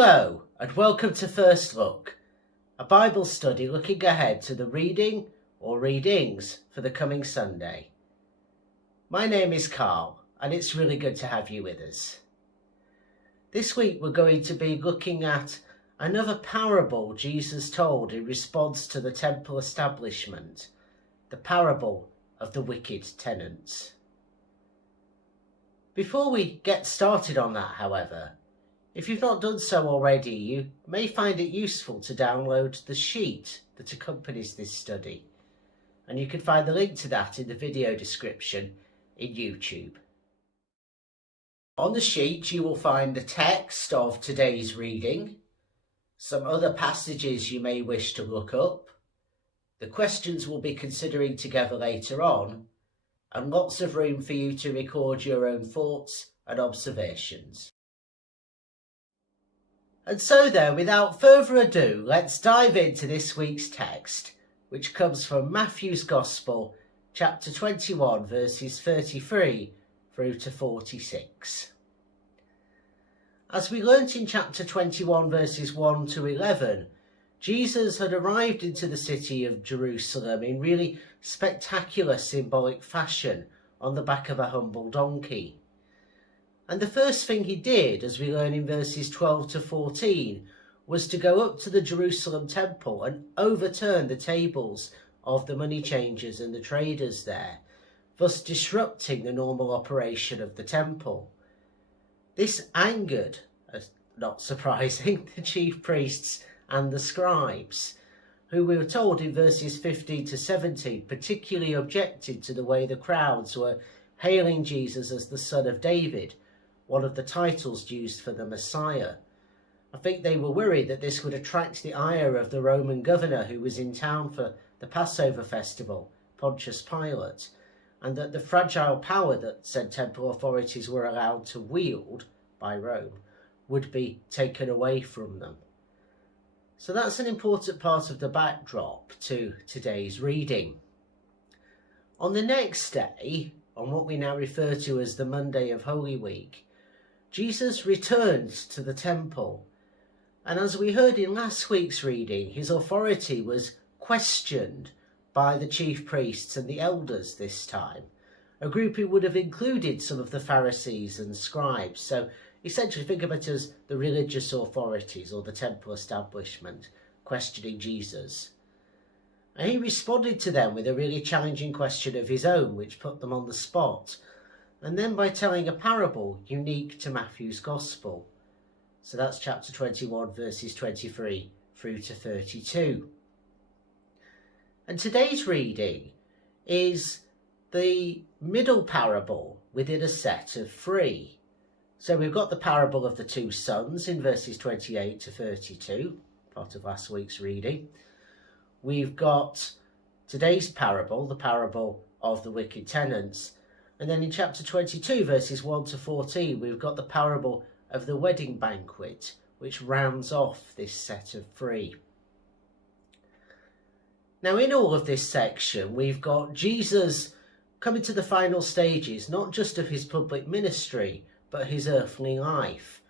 Hello and welcome to First Look, a Bible study looking ahead to the reading or readings for the coming Sunday. My name is Carl and it's really good to have you with us. This week we're going to be looking at another parable Jesus told in response to the temple establishment, the parable of the wicked tenants. Before we get started on that, however, if you've not done so already, you may find it useful to download the sheet that accompanies this study, and you can find the link to that in the video description in YouTube. On the sheet you will find the text of today's reading, some other passages you may wish to look up, the questions we'll be considering together later on, and lots of room for you to record your own thoughts and observations. And so then, without further ado, let's dive into this week's text, which comes from Matthew's Gospel, chapter 21, verses 33 through to 46. As we learnt in chapter 21, verses 1 to 11, Jesus had arrived into the city of Jerusalem in really spectacular symbolic fashion on the back of a humble donkey. And the first thing he did, as we learn in verses 12 to 14, was to go up to the Jerusalem temple and overturn the tables of the money changers and the traders there, thus disrupting the normal operation of the temple. This angered, not surprising, the chief priests and the scribes, who we were told in verses 15 to 17 particularly objected to the way the crowds were hailing Jesus as the Son of David, one of the titles used for the Messiah. I think they were worried that this would attract the ire of the Roman governor who was in town for the Passover festival, Pontius Pilate, and that the fragile power that said temple authorities were allowed to wield by Rome would be taken away from them. So that's an important part of the backdrop to today's reading. On the next day, on what we now refer to as the Monday of Holy Week, Jesus returns to the temple, and as we heard in last week's reading, his authority was questioned by the chief priests and the elders this time, a group who would have included some of the Pharisees and scribes. So essentially think of it as the religious authorities or the temple establishment questioning Jesus. And he responded to them with a really challenging question of his own, which put them on the spot, and then by telling a parable unique to Matthew's Gospel. So that's chapter 21, verses 23 through to 32. And today's reading is the middle parable within a set of three. So we've got the parable of the two sons in verses 28 to 32, part of last week's reading. We've got today's parable, the parable of the wicked tenants. And then in chapter 22, verses 1 to 14, we've got the parable of the wedding banquet, which rounds off this set of three. Now, in all of this section, we've got Jesus coming to the final stages, not just of his public ministry, but his earthly life.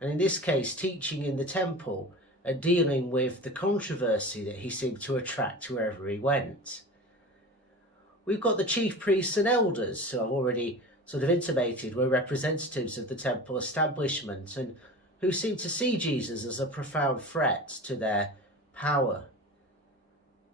And in this case, teaching in the temple and dealing with the controversy that he seemed to attract wherever he went. We've got the chief priests and elders, who I've already sort of intimated were representatives of the temple establishment and who seem to see Jesus as a profound threat to their power.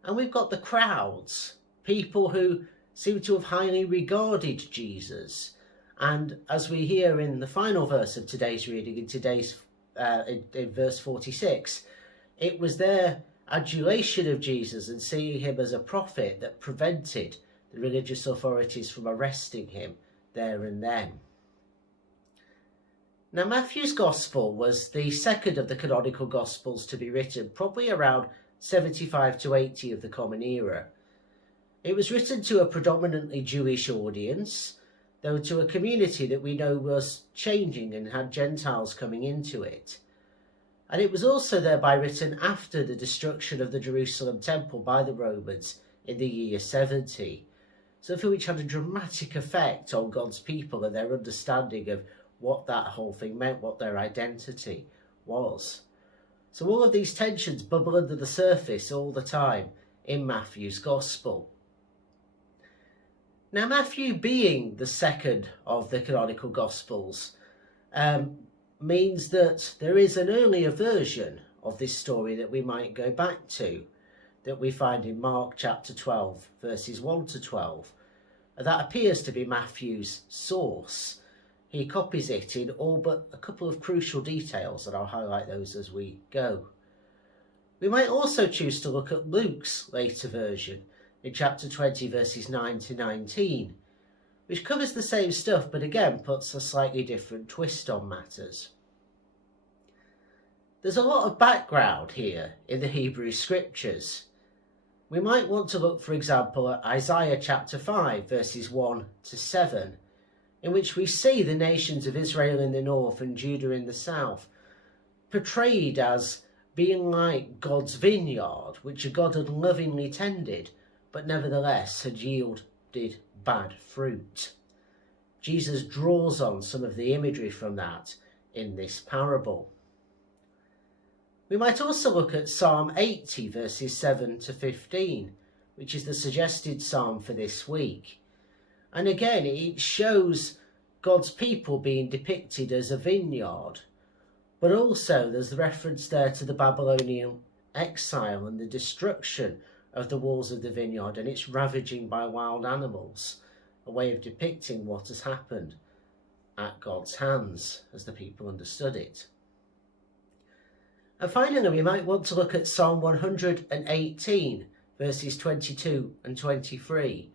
And we've got the crowds, people who seem to have highly regarded Jesus. And as we hear in the final verse of today's reading, in verse 46, it was their adulation of Jesus and seeing him as a prophet that prevented the religious authorities from arresting him there and then. Now, Matthew's Gospel was the second of the canonical Gospels to be written, probably around 75 to 80 of the Common Era. It was written to a predominantly Jewish audience, though to a community that we know was changing and had Gentiles coming into it. And it was also thereby written after the destruction of the Jerusalem temple by the Romans in the year 70. Something which had a dramatic effect on God's people and their understanding of what that whole thing meant, what their identity was. So all of these tensions bubble under the surface all the time in Matthew's Gospel. Now, Matthew being the second of the canonical Gospels means that there is an earlier version of this story that we might go back to, that we find in Mark chapter 12, verses 1 to 12. That appears to be Matthew's source. He copies it in all but a couple of crucial details, and I'll highlight those as we go. We might also choose to look at Luke's later version in chapter 20, verses 9 to 19, which covers the same stuff, but again puts a slightly different twist on matters. There's a lot of background here in the Hebrew Scriptures. We might want to look, for example, at Isaiah chapter 5, verses 1 to 7, in which we see the nations of Israel in the north and Judah in the south portrayed as being like God's vineyard, which a God had lovingly tended, but nevertheless had yielded bad fruit. Jesus draws on some of the imagery from that in this parable. We might also look at Psalm 80, verses 7 to 15, which is the suggested psalm for this week. And again, it shows God's people being depicted as a vineyard, but also there's the reference there to the Babylonian exile and the destruction of the walls of the vineyard and its ravaging by wild animals, a way of depicting what has happened at God's hands as the people understood it. And finally, we might want to look at Psalm 118, verses 22 and 23,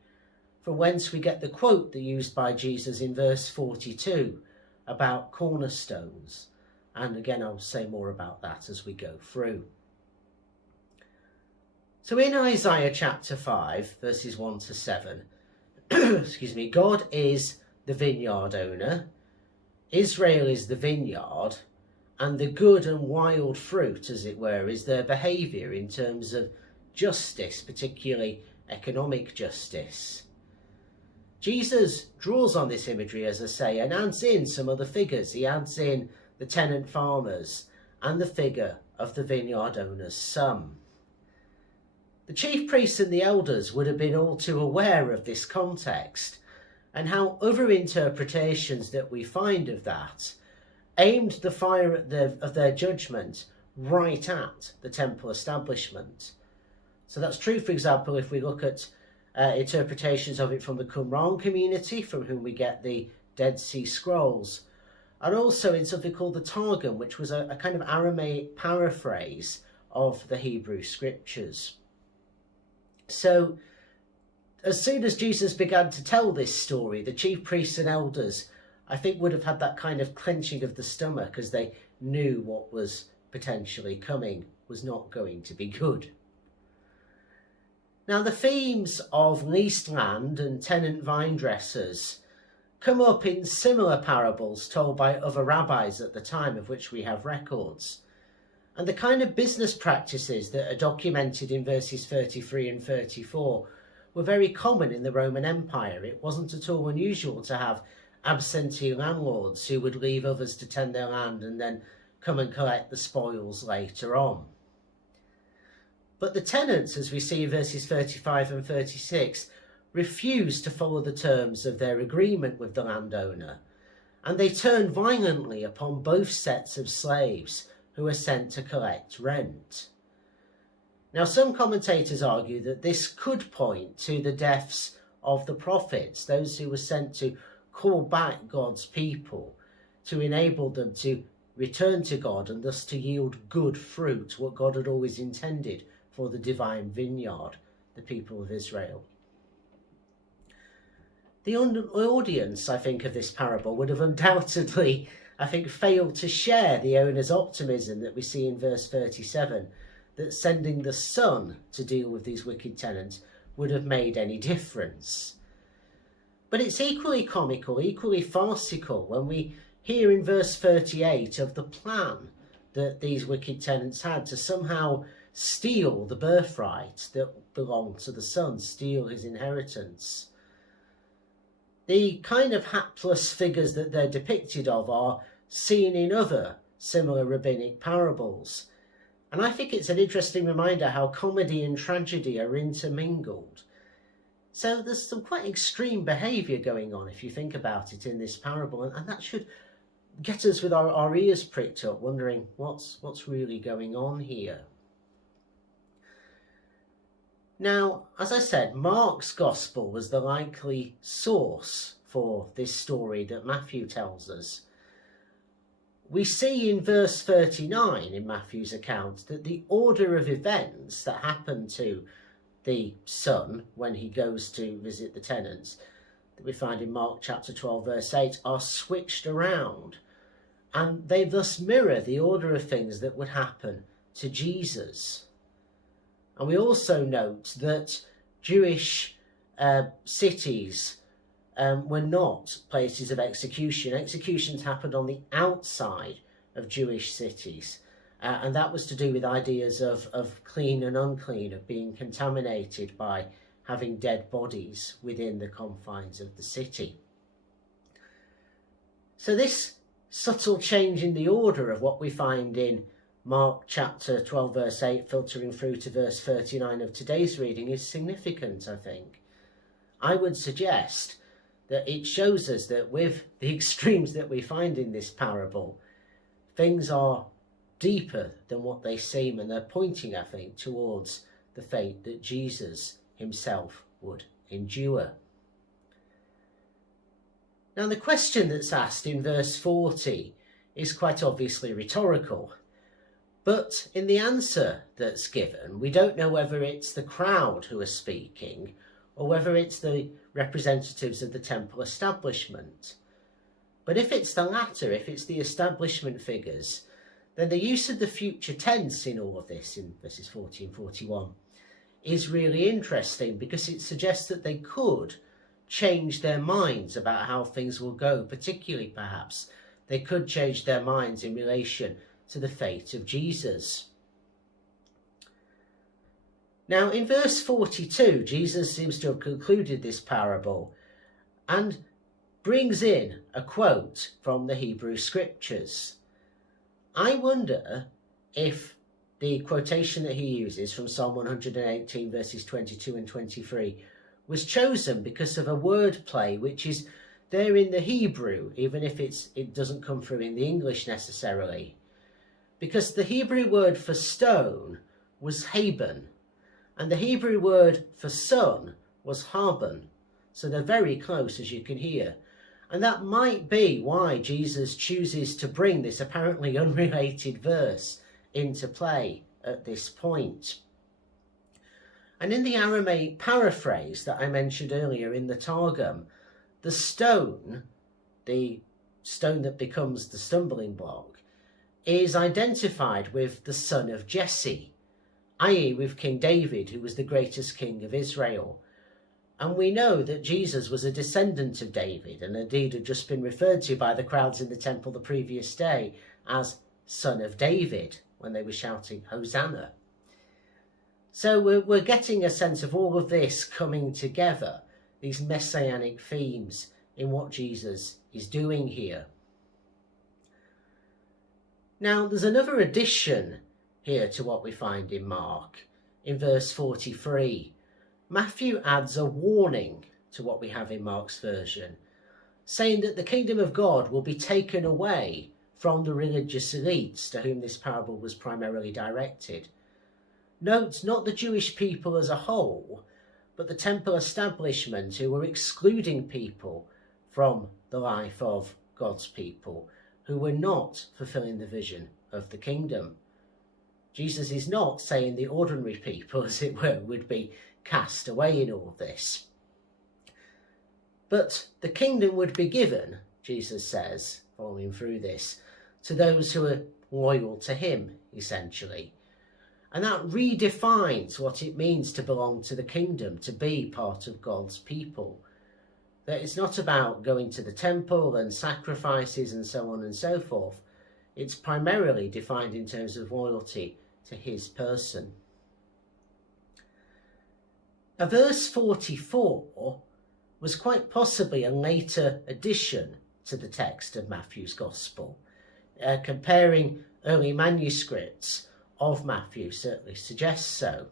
from whence we get the quote that used by Jesus in verse 42 about cornerstones. And again, I'll say more about that as we go through. So in Isaiah chapter 5, verses 1 to 7, God is the vineyard owner, Israel is the vineyard, and the good and wild fruit, as it were, is their behaviour in terms of justice, particularly economic justice. Jesus draws on this imagery, as I say, and adds in some other figures. He adds in the tenant farmers and the figure of the vineyard owner's son. The chief priests and the elders would have been all too aware of this context and how other interpretations that we find of that aimed the fire of their judgment right at the temple establishment. So that's true, for example, if we look at interpretations of it from the Qumran community, from whom we get the Dead Sea Scrolls, and also in something called the Targum, which was a kind of Aramaic paraphrase of the Hebrew Scriptures. So as soon as Jesus began to tell this story, the chief priests and elders, I think, would have had that kind of clenching of the stomach as they knew what was potentially coming was not going to be good. Now, the themes of leased land and tenant vine dressers come up in similar parables told by other rabbis at the time of which we have records. And the kind of business practices that are documented in verses 33 and 34 were very common in the Roman Empire. It wasn't at all unusual to have absentee landlords who would leave others to tend their land and then come and collect the spoils later on. But the tenants, as we see in verses 35 and 36, refused to follow the terms of their agreement with the landowner, and they turned violently upon both sets of slaves who were sent to collect rent. Now, some commentators argue that this could point to the deaths of the prophets, those who were sent to call back God's people, to enable them to return to God and thus to yield good fruit, what God had always intended for the divine vineyard, the people of Israel. The audience, I think, of this parable would have undoubtedly, I think, failed to share the owner's optimism that we see in verse 37, that sending the son to deal with these wicked tenants would have made any difference. But it's equally comical, equally farcical when we hear in verse 38 of the plan that these wicked tenants had to somehow steal the birthright that belonged to the son, steal his inheritance. The kind of hapless figures that they're depicted of are seen in other similar rabbinic parables. And I think it's an interesting reminder how comedy and tragedy are intermingled. So there's some quite extreme behaviour going on, if you think about it, in this parable, and that should get us with our ears pricked up, wondering what's really going on here. Now, as I said, Mark's Gospel was the likely source for this story that Matthew tells us. We see in verse 39 in Matthew's account that the order of events that happen to the son when he goes to visit the tenants, that we find in Mark chapter 12 verse 8, are switched around, and they thus mirror the order of things that would happen to Jesus. And we also note that Jewish cities were not places of execution. Executions happened on the outside of Jewish cities. And that was to do with ideas of clean and unclean, of being contaminated by having dead bodies within the confines of the city. So this subtle change in the order of what we find in Mark chapter 12 verse 8 filtering through to verse 39 of today's reading is significant, I think. I would suggest that it shows us that with the extremes that we find in this parable, things are deeper than what they seem, and they're pointing, I think, towards the fate that Jesus himself would endure. Now, the question that's asked in verse 40 is quite obviously rhetorical, but in the answer that's given, we don't know whether it's the crowd who are speaking or whether it's the representatives of the temple establishment. But if it's the latter, if it's the establishment figures, then the use of the future tense in all of this, in verses 40 and 41, is really interesting because it suggests that they could change their minds about how things will go, particularly perhaps they could change their minds in relation to the fate of Jesus. Now, in verse 42, Jesus seems to have concluded this parable and brings in a quote from the Hebrew Scriptures. I wonder if the quotation that he uses from Psalm 118 verses 22 and 23 was chosen because of a word play which is there in the Hebrew, even if it doesn't come through in the English necessarily. Because the Hebrew word for stone was haben, and the Hebrew word for son was haben. So they're very close, as you can hear. And that might be why Jesus chooses to bring this apparently unrelated verse into play at this point. And in the Aramaic paraphrase that I mentioned earlier in the Targum, the stone that becomes the stumbling block, is identified with the son of Jesse, i.e. with King David, who was the greatest king of Israel. And we know that Jesus was a descendant of David, and indeed had just been referred to by the crowds in the temple the previous day as Son of David, when they were shouting, Hosanna. So we're getting a sense of all of this coming together, these messianic themes in what Jesus is doing here. Now, there's another addition here to what we find in Mark. In verse 43, Matthew adds a warning to what we have in Mark's version, saying that the kingdom of God will be taken away from the religious elites to whom this parable was primarily directed. Note not the Jewish people as a whole, but the temple establishment who were excluding people from the life of God's people, who were not fulfilling the vision of the kingdom. Jesus is not saying the ordinary people, as it were, would be cast away in all this. But the kingdom would be given, Jesus says, following through this, to those who are loyal to him, essentially. And that redefines what it means to belong to the kingdom, to be part of God's people. That it's not about going to the temple and sacrifices and so on and so forth. It's primarily defined in terms of loyalty to his person. Now, verse 44 was quite possibly a later addition to the text of Matthew's Gospel. Comparing early manuscripts of Matthew certainly suggests so.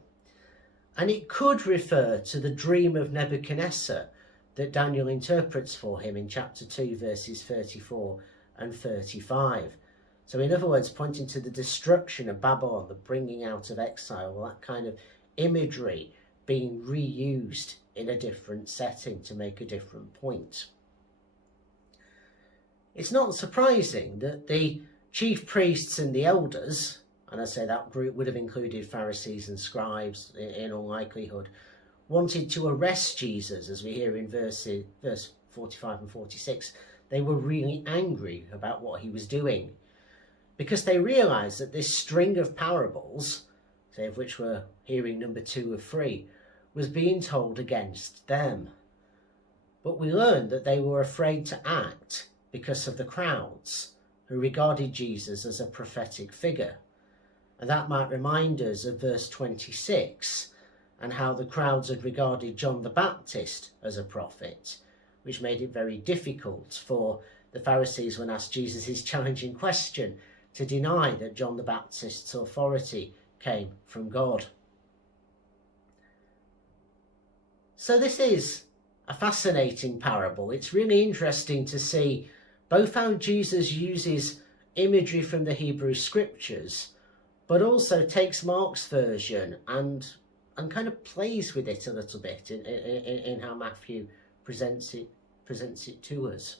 And it could refer to the dream of Nebuchadnezzar that Daniel interprets for him in chapter 2, verses 34 and 35. So in other words, pointing to the destruction of Babylon, the bringing out of exile, that kind of imagery being reused in a different setting to make a different point. It's not surprising that the chief priests and the elders, and I say that group would have included Pharisees and scribes in all likelihood, wanted to arrest Jesus, as we hear in verse 45 and 46. They were really angry about what he was doing, because they realised that this string of parables, say of which we're hearing number 2 of 3, was being told against them. But we learned that they were afraid to act because of the crowds, who regarded Jesus as a prophetic figure. And that might remind us of verse 26 and how the crowds had regarded John the Baptist as a prophet, which made it very difficult for the Pharisees, when asked Jesus' challenging question, to deny that John the Baptist's authority came from God. So this is a fascinating parable. It's really interesting to see both how Jesus uses imagery from the Hebrew scriptures, but also takes Mark's version and kind of plays with it a little bit in how Matthew presents it to us.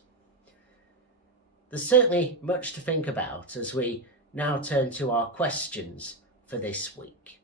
There's certainly much to think about as we now turn to our questions for this week.